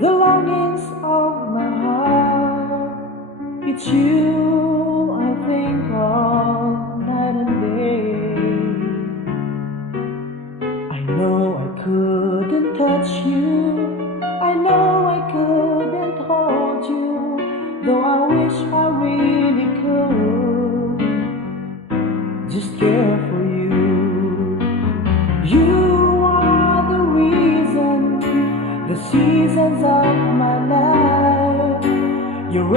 the longings of my heart. It's you I think of night and day. I know I couldn't touch you, I know I couldn't hold you, though I wish I really could just care for you. You are the reason, the seasons of my life. You're